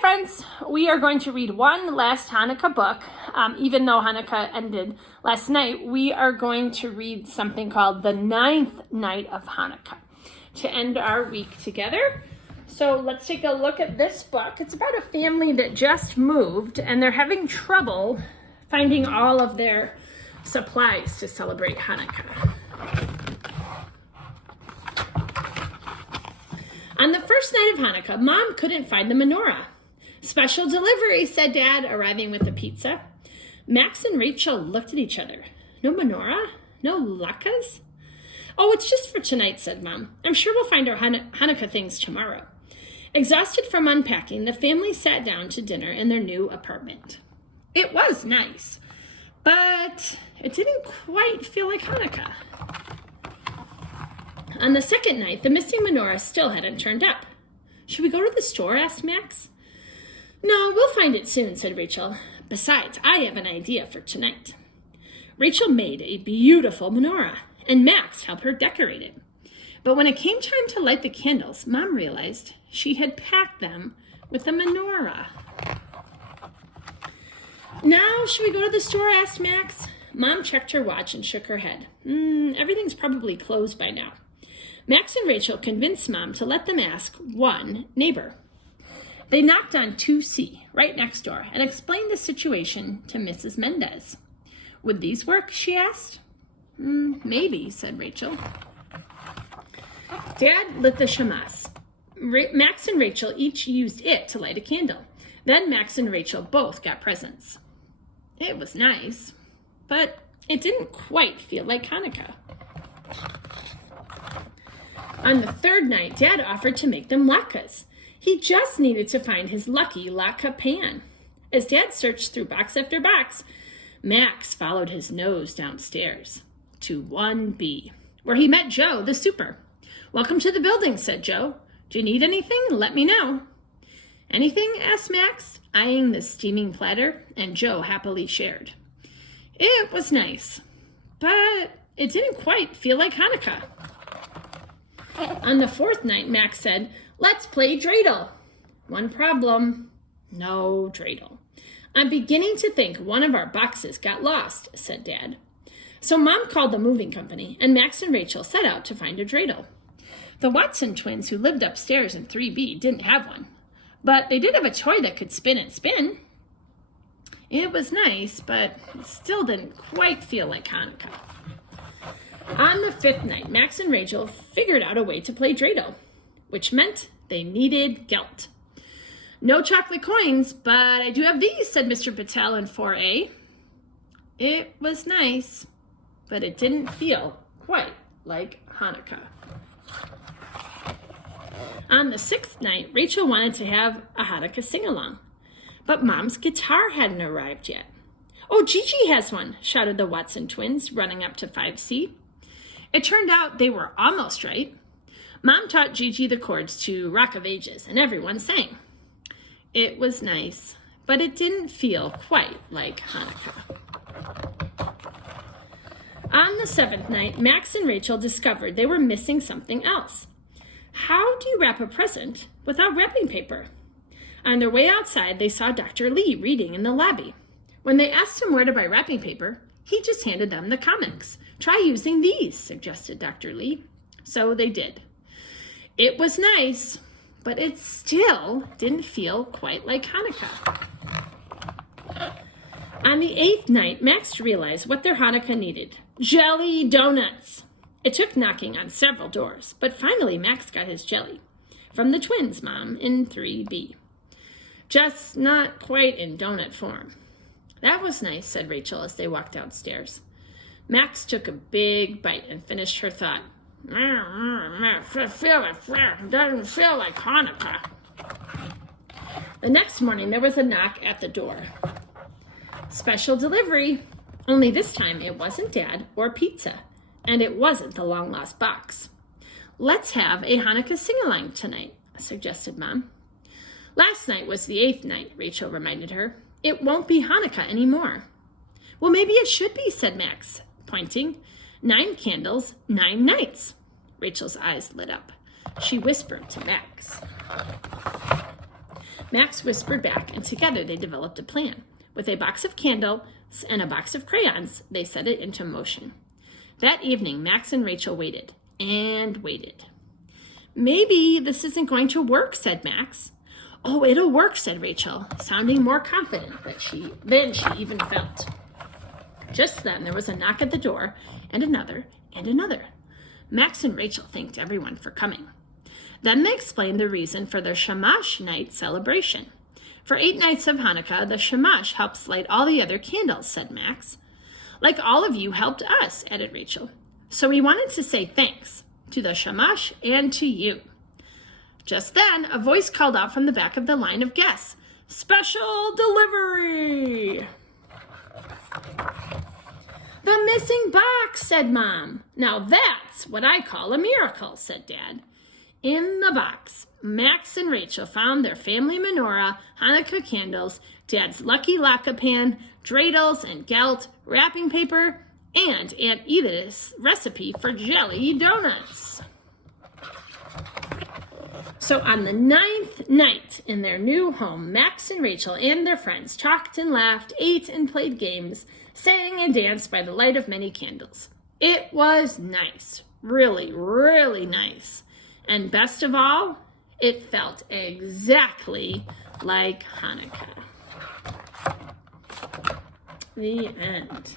friends, we are going to read one last Hanukkah book. Even though Hanukkah ended last night, we are going to read something called the 9th night of Hanukkah to end our week together. So let's take a look at this book. It's about a family that just moved and they're having trouble finding all of their supplies to celebrate Hanukkah. On the first night of Hanukkah, Mom couldn't find the menorah. Special delivery, said Dad, arriving with the pizza. Max and Rachel looked at each other. No menorah? No latkes? Oh, it's just for tonight, said Mom. I'm sure we'll find our Hanukkah things tomorrow. Exhausted from unpacking, the family sat down to dinner in their new apartment. It was nice, but it didn't quite feel like Hanukkah. On the second night, the missing menorah still hadn't turned up. Should we go to the store? Asked Max. No, we'll find it soon, said Rachel. Besides, I have an idea for tonight. Rachel made a beautiful menorah, and Max helped her decorate it. But when it came time to light the candles, Mom realized she had packed them with the menorah. Now, should we go to the store? Asked Max. Mom checked her watch and shook her head. Everything's probably closed by now. Max and Rachel convinced Mom to let them ask one neighbor. They knocked on 2C, right next door, and explained the situation to Mrs. Mendez. Would these work, she asked. Maybe, said Rachel. Dad lit the shamas. Max and Rachel each used it to light a candle. Then Max and Rachel both got presents. It was nice, but it didn't quite feel like Hanukkah. On the third night, Dad offered to make them latkes. He just needed to find his lucky latke pan. As Dad searched through box after box, Max followed his nose downstairs to 1B, where he met Joe, the super. Welcome to the building, said Joe. Do you need anything? Let me know. Anything? Asked Max, eyeing the steaming platter, and Joe happily shared. It was nice, but it didn't quite feel like Hanukkah. On the fourth night, Max said, let's play dreidel. One problem, no dreidel. I'm beginning to think one of our boxes got lost, said Dad. So Mom called the moving company, and Max and Rachel set out to find a dreidel. The Watson twins who lived upstairs in 3B didn't have one, but they did have a toy that could spin and spin. It was nice, but it still didn't quite feel like Hanukkah. On the fifth night, Max and Rachel figured out a way to play dreidel, which meant they needed gelt. No chocolate coins, but I do have these, said Mr. Patel in 4A. It was nice, but it didn't feel quite like Hanukkah. On the sixth night, Rachel wanted to have a Hanukkah sing-along, but Mom's guitar hadn't arrived yet. Oh, Gigi has one, shouted the Watson twins, running up to 5C. It turned out they were almost right. Mom taught Gigi the chords to Rock of Ages, and everyone sang. It was nice, but it didn't feel quite like Hanukkah. On the seventh night, Max and Rachel discovered they were missing something else. How do you wrap a present without wrapping paper? On their way outside, they saw Dr. Lee reading in the lobby. When they asked him where to buy wrapping paper, he just handed them the comics. Try using these, suggested Dr. Lee. So they did. It was nice, but it still didn't feel quite like Hanukkah. On the eighth night, Max realized what their Hanukkah needed. Jelly donuts. It took knocking on several doors, but finally Max got his jelly from the twins' mom in 3B. Just not quite in donut form. That was nice, said Rachel as they walked downstairs. Max took a big bite and finished her thought. Doesn't feel like Hanukkah. The next morning, there was a knock at the door. Special delivery. Only this time, it wasn't Dad or pizza, and it wasn't the long-lost box. Let's have a Hanukkah sing-along tonight, suggested Mom. Last night was the 8th night, Rachel reminded her. It won't be Hanukkah anymore. Well, maybe it should be, said Max, pointing. 9 candles, 9 nights. Rachel's eyes lit up. She whispered to Max. Max whispered back, and together they developed a plan. With a box of candles and a box of crayons, they set it into motion. That evening, Max and Rachel waited and waited. "Maybe this isn't going to work," said Max. "Oh, it'll work," said Rachel, sounding more confident than she even felt. Just then, there was a knock at the door, and another, and another. Max and Rachel thanked everyone for coming. Then they explained the reason for their Shamash night celebration. "For 8 nights of Hanukkah, the Shamash helps light all the other candles," said Max. "Like all of you helped us," added Rachel. "So we wanted to say thanks to the Shamash and to you." Just then, a voice called out from the back of the line of guests, "Special delivery!" "The missing box," said Mom. "Now that's what I call a miracle," said Dad. In the box, Max and Rachel found their family menorah, Hanukkah candles, Dad's lucky latke pan, dreidels and gelt, wrapping paper, and Aunt Edith's recipe for jelly donuts. So on the 9th night in their new home, Max and Rachel and their friends talked and laughed, ate and played games, sang and danced by the light of many candles. It was nice, really, really nice. And best of all, it felt exactly like Hanukkah. The end.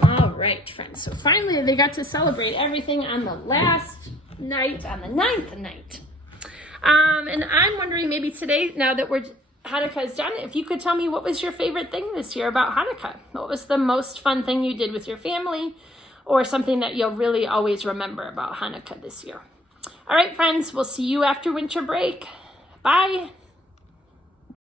All right, friends. So finally, they got to celebrate everything on the last night, on the 9th night. And I'm wondering maybe today, now that Hanukkah is done, if you could tell me what was your favorite thing this year about Hanukkah. What was the most fun thing you did with your family, or something that you'll really always remember about Hanukkah this year? All right, friends, we'll see you after winter break. Bye.